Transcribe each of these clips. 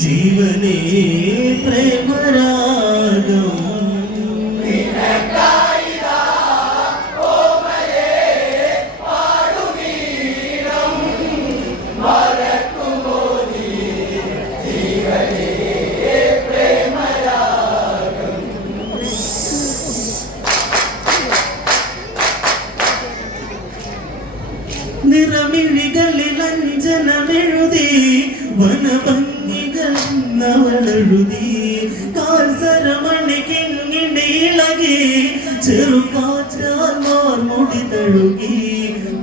ജീവനേ ഭംഗികളെഴുതി കാൽസരമണിക്കിങ്ങിന്റെ ഇളകി ചെറുകാറ്റാൽ മാർമുടി തഴുകി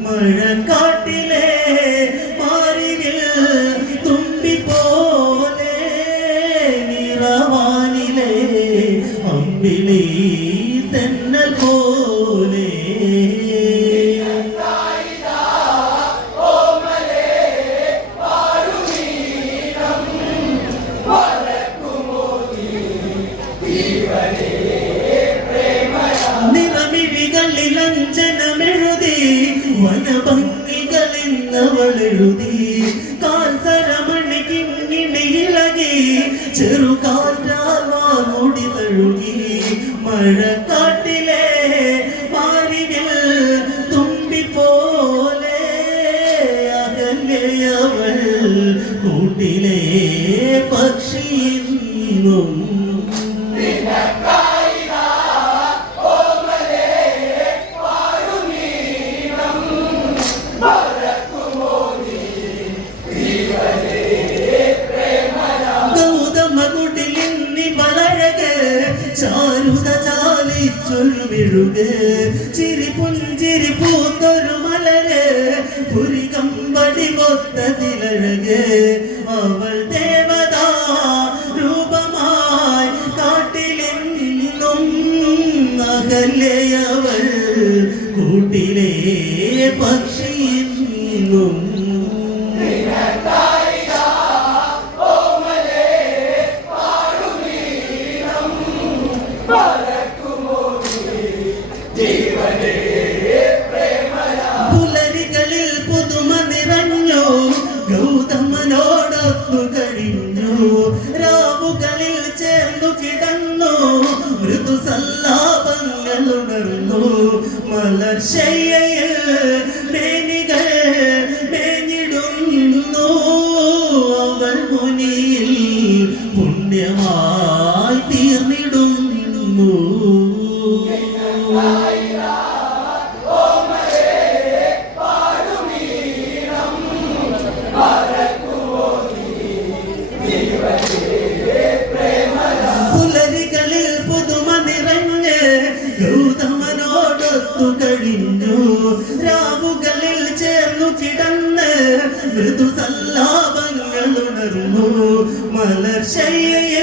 മഴക്കാൽ വ്യഞ്ജനമെഴുതി വനഭംഗികളെന്നവളെഴുതി മെഴുക് ചിരി പുഞ്ചിരി പൂന്തൊരു മലര് പുരികമ്പടി മൊത്തതിലഴക് അവൾ ദേവത രൂപമായി കാട്ടിലെന്നും അകല്ലേ അവൾ. കൂട്ടിലേ പക്ഷിയിൽ மலர் செய்ய രാവുകളിൽ ചേർന്നു കിടന്ന് മൃദു സല്ലാപങ്ങൾ ഉണർന്നു. മലർശയ്യ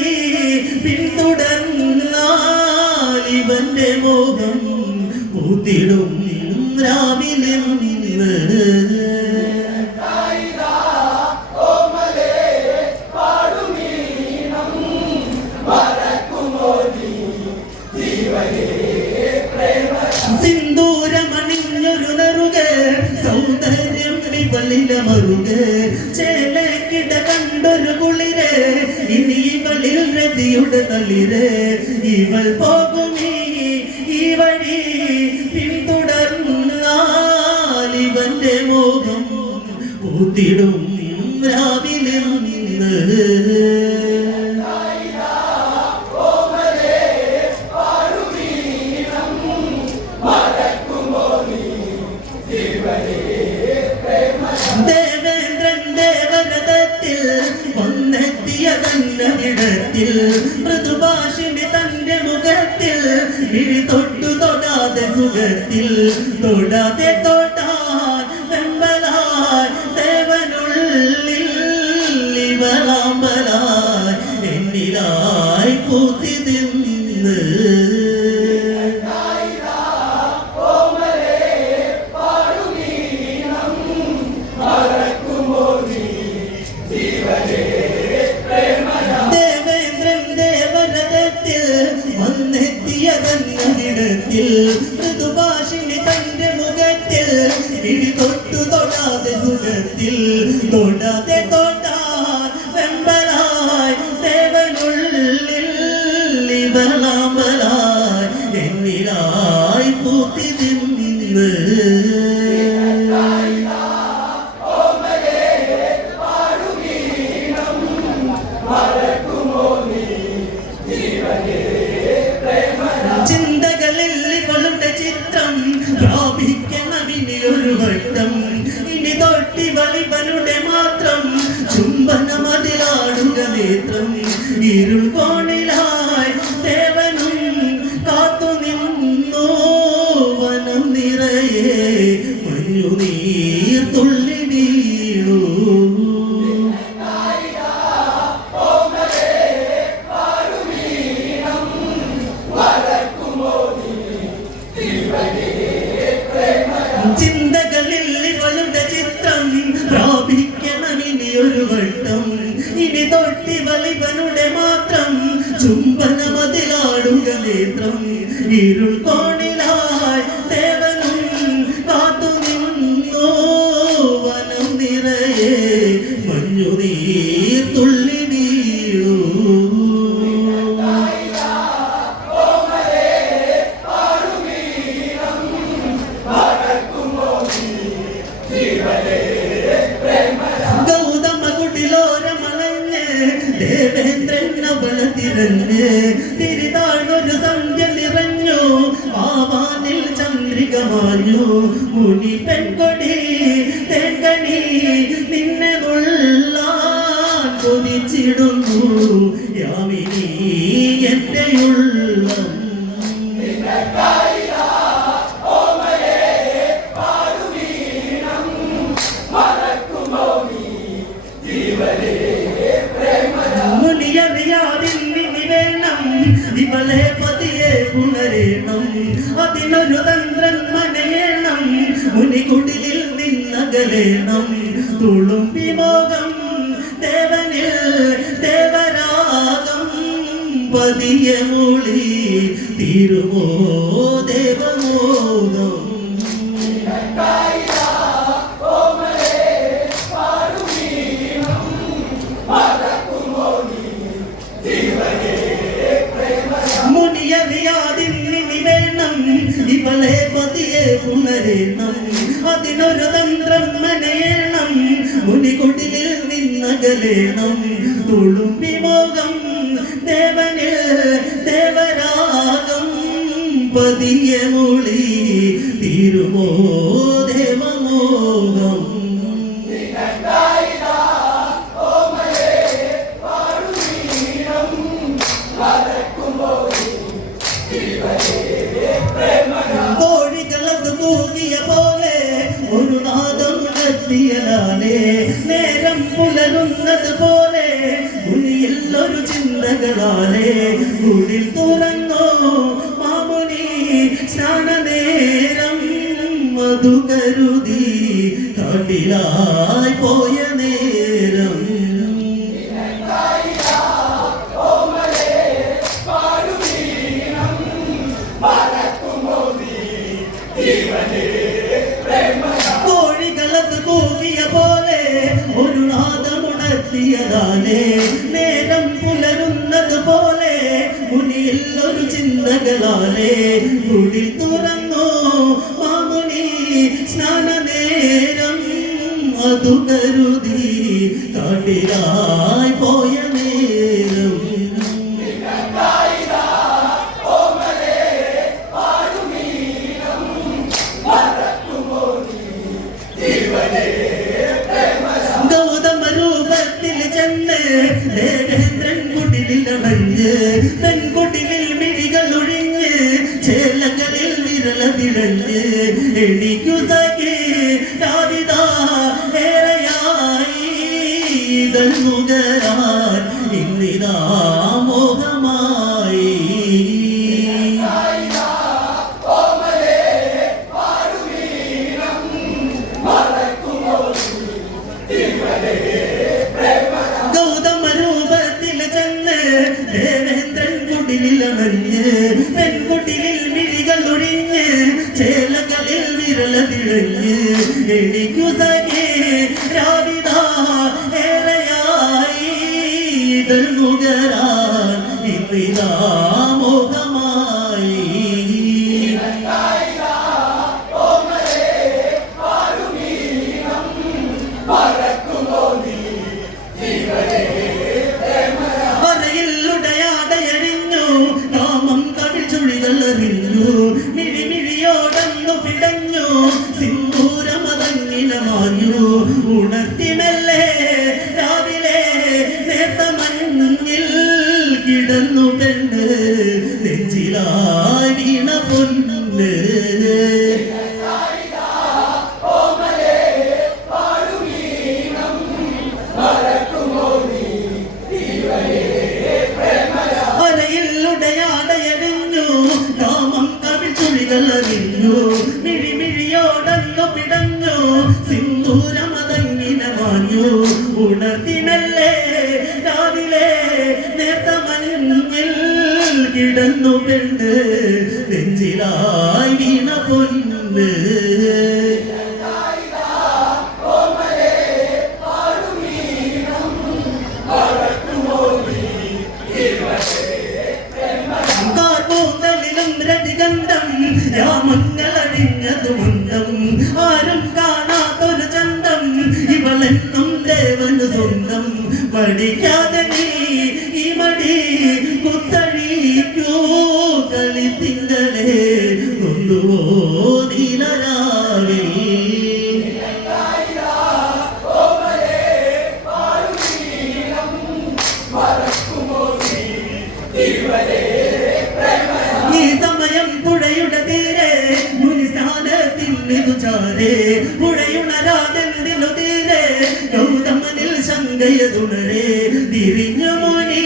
വഴി പിന്തുടർന്നാൽ ഇവന്റെ മോഹം പൂത്തിടും രാവിലെ നിന്ന്. സിന്ദൂരമണിഞ്ഞൊരു നറുക സൗന്ദര്യം ഇവളില രതിയുടെ തളിര് ഇവൾ പോകും ഈ വഴി. പിന്തുടർന്നാൽ മോഹം പൂത്തിടും രാവിലെ നിന്ന്. തൊട്ടു തൊടാതെ സുഖത്തിൽ തൊടാതെ തൊടാൻ മൃദുഭാഷിണി തന്റെ മുഖത്തിൽ. ഇടി തൊട്ടു തൊടാതെ സുഖത്തിൽ. തൊടാതെ തൊട്ടാൻ இனி தொட்டி வலிமை തൊട്ടി വലിവനുടെ മാത്രം ചുംബനമതിലാടുക നേത്രം ഇരുൾ കോണിലായി ദേവേന്ദ്രൻ അവള തിരഞ്ഞ് തിരിതാഴ്ന്നൊരു സന്ധ്യ നിറഞ്ഞു. ആവാനിൽ ചന്ദ്രിക മാഞ്ഞു. മുനി പെൺകൊടി തേക്കണി നിന്നെ കൊള്ളാൻ കൊതിച്ചിടുന്നു. യാമിനി എന്റെ പതിയെ മൂളി തീരുമോ വേണം ഇവളെ പതിയെ പുണരേണം. അതിനൊരു തന്ത്രം മനയേണം മുനികുടിലിൽ നിന്നകലേണം. തുളുമ്പി പതിയെ മൊഴി തീരുമോ ദേവമോകം കോഴികളത് കൂകിയ പോലെ ഒരു നാദം ഉണർത്തിയതാലേ നേരം പുലരുന്നത് പോലെ ഉനിയിൽ ഒരു ചിന്തകളാലേ കുടിൽ കാട്ടിലായി പോയ നേരം. കോഴികളത് കൂകിയ പോലെ ഒരു നാദമുണർത്തിയതാലേ നേരം പുലരുന്നത് പോലെ മുനിയിൽ ഒരു ചിന്തകളാലേ വിരളതിഴഞ്ഞ് എനിക്കു സഖേ രാവിത ഏറെയായി ഇതൾ പഠിക്കാതെ നീ ഈ മടി കുത്തഴിക്കൂ കളിത്തിങ്കളെ കൊണ്ടുപോ നീലരാവിൽ ഈ സമയം പുഴയുടെ തീരെ മുനിസ്ഥാനത്തിനിതു ചാരേ. പുഴയുണരാതെന്തിനു തീരെ. ശങ്ക തിരിഞ്ഞ തിരിഞ്ഞു മുനി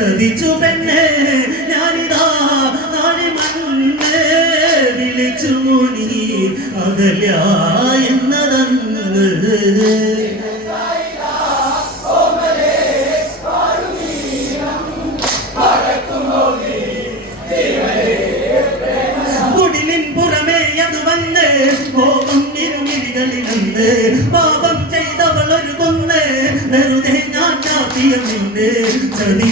ചതിച്ചു പെണ്ണെ ഞാനിതാ നാളെ മണ്ണേ വിളിച്ചു മുനി അകല എന്നതന്ന് പാപം ചെയ്തവളൊരു കൊന്ന് വെറുതെ ഞാൻ നിന്ന്. ചതിച്ചു